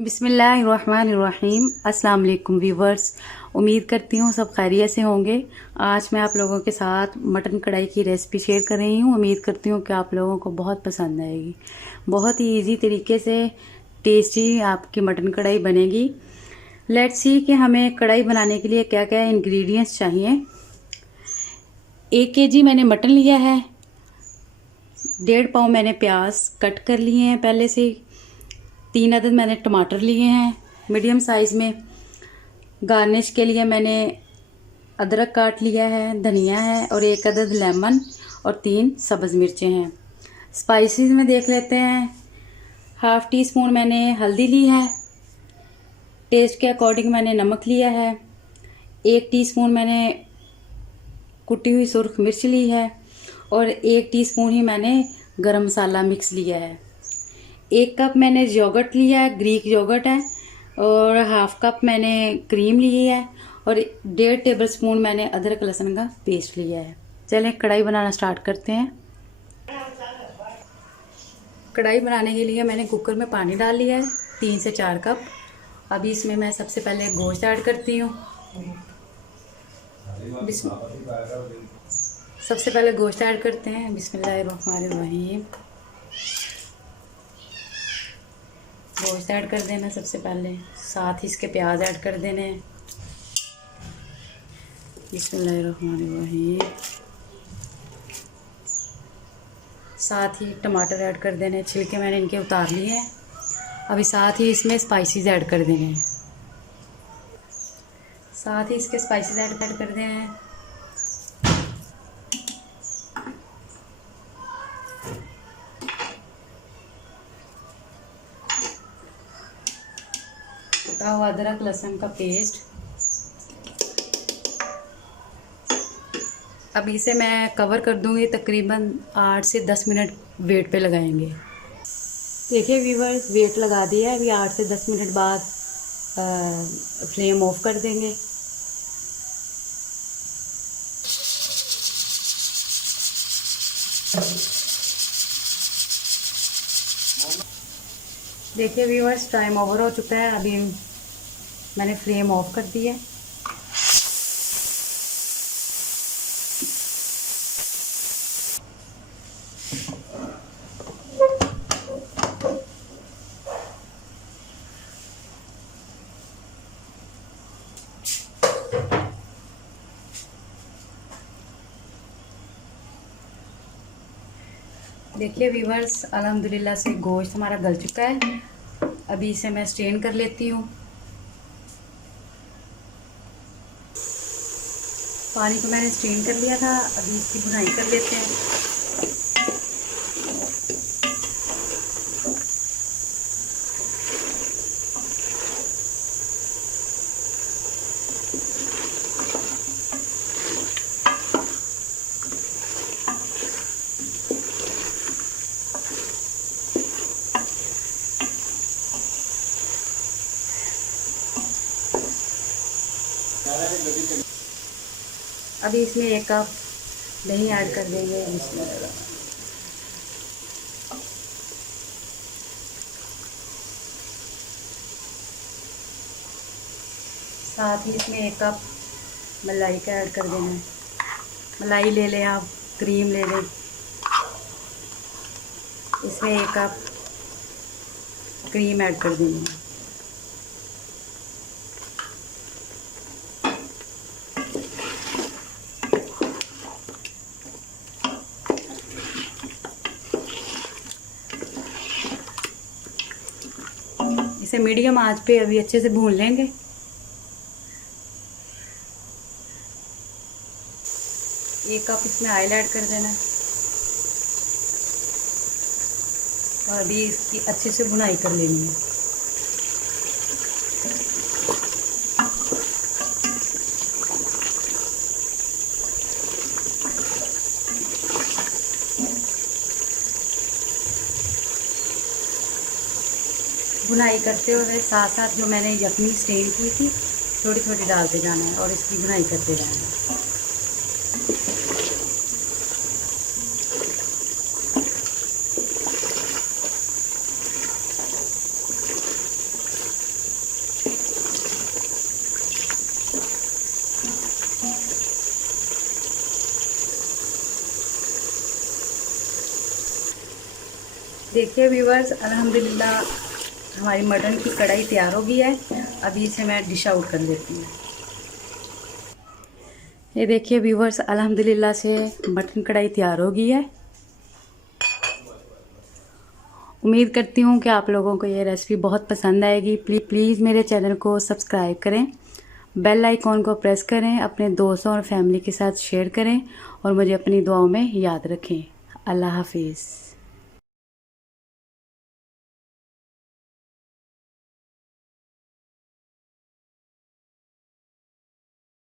बिस्मिल्लाहिर्रहमानिर्रहीम। अस्सलाम वालेकुम व्यूवर्स, उम्मीद करती हूँ सब खैरियत से होंगे। आज मैं आप लोगों के साथ मटन कढ़ाई की रेसिपी शेयर कर रही हूँ। उम्मीद करती हूँ कि आप लोगों को बहुत पसंद आएगी। बहुत ही इजी तरीके से टेस्टी आपकी मटन कढ़ाई बनेगी। लेट्स सी कि हमें कढ़ाई बनाने के लिए क्या क्या इंग्रेडिएंट्स चाहिए। 1 केजी मैंने मटन लिया है। 1.5 पाव मैंने प्याज कट कर लिए हैं पहले से। 3 अदद मैंने टमाटर लिए हैं मीडियम साइज़ में। गार्निश के लिए मैंने अदरक काट लिया है, धनिया है और 1 अदद लेमन और 3 सब्ज़ मिर्चें हैं। स्पाइसेस में देख लेते हैं। हाफ़ टी स्पून मैंने हल्दी ली है। टेस्ट के अकॉर्डिंग मैंने नमक लिया है। 1 टीस्पून मैंने कुटी हुई सुर्ख मिर्च ली है और 1 टीस्पून ही मैंने गरम मसाला मिक्स लिया है। 1 कप मैंने योगर्ट लिया है, ग्रीक योगर्ट है, और हाफ कप मैंने क्रीम ली है और 1.5 टेबल स्पून मैंने अदरक लहसुन का पेस्ट लिया है। चलें कढ़ाई बनाना स्टार्ट करते हैं। कढ़ाई बनाने के लिए मैंने कुकर में पानी डाल लिया है 3 से 4 कप। अभी इसमें मैं सबसे पहले गोश्त ऐड करती हूँ। सबसे पहले गोश्त ऐड करते हैं। बिस्मिल्लाहिर्रहमानिर्रहीम। गोश्त ऐड कर देना सबसे पहले, साथ ही इसके प्याज ऐड कर देने हैं। बिस्मिल्लाहिर्रहमानिर्रहीम। साथ ही टमाटर ऐड कर देने, छिलके मैंने इनके उतार लिए हैं। अभी साथ ही इसमें स्पाइसेस ऐड कर देने हैं। साथ ही इसके स्पाइसेस ऐड कर देने हैं। कुटा हुआ अदरक लहसुन का पेस्ट। अब इसे मैं कवर कर दूंगी, तकरीबन 8 से 10 मिनट वेट पे लगाएंगे। देखिए व्यूअर्स, वेट लगा दिया है। अभी 8 से 10 मिनट बाद फ्लेम ऑफ कर देंगे। देखिए व्यूअर्स, टाइम ओवर हो चुका है। अभी मैंने फ्लेम ऑफ कर दिया है। देखिए व्यूअर्स, अल्हम्दुलिल्लाह से गोश्त हमारा गल चुका है। अभी इसे मैं स्ट्रेन कर लेती हूँ। पानी को मैंने स्ट्रेन कर लिया था। अभी इसकी भुनाई कर लेते हैं। अभी इसमें 1 कप दही ऐड कर देंगे। साथ ही इसमें 1 कप मलाई का ऐड कर देना है। मलाई ले लें आप, क्रीम ले लें। इसमें 1 कप क्रीम ऐड कर देंगे। इसे मीडियम आंच पे अभी अच्छे से भून लेंगे। एक कप इसमें ऑयल ऐड कर देना और अभी इसकी अच्छे से भुनाई कर लेनी है। भुनाई करते हुए साथ साथ जो मैंने यखनी स्टेन की थी थोड़ी थोड़ी डालते जाना है और इसकी भुनाई करते जाना है। देखिए व्यूवर्स, अल्हम्दुलिल्लाह हमारी मटन की कढ़ाई तैयार हो गई है। अभी इसे मैं डिश आउट कर लेती हूँ। ये देखिए व्यूवर्स, अल्हम्दुलिल्लाह से मटन कढ़ाई तैयार हो गई है। उम्मीद करती हूँ कि आप लोगों को ये रेसिपी बहुत पसंद आएगी। प्लीज़ मेरे चैनल को सब्सक्राइब करें, बेल आइकॉन को प्रेस करें, अपने दोस्तों और फैमिली के साथ शेयर करें और मुझे अपनी दुआओं में याद रखें। अल्लाह हाफिज़।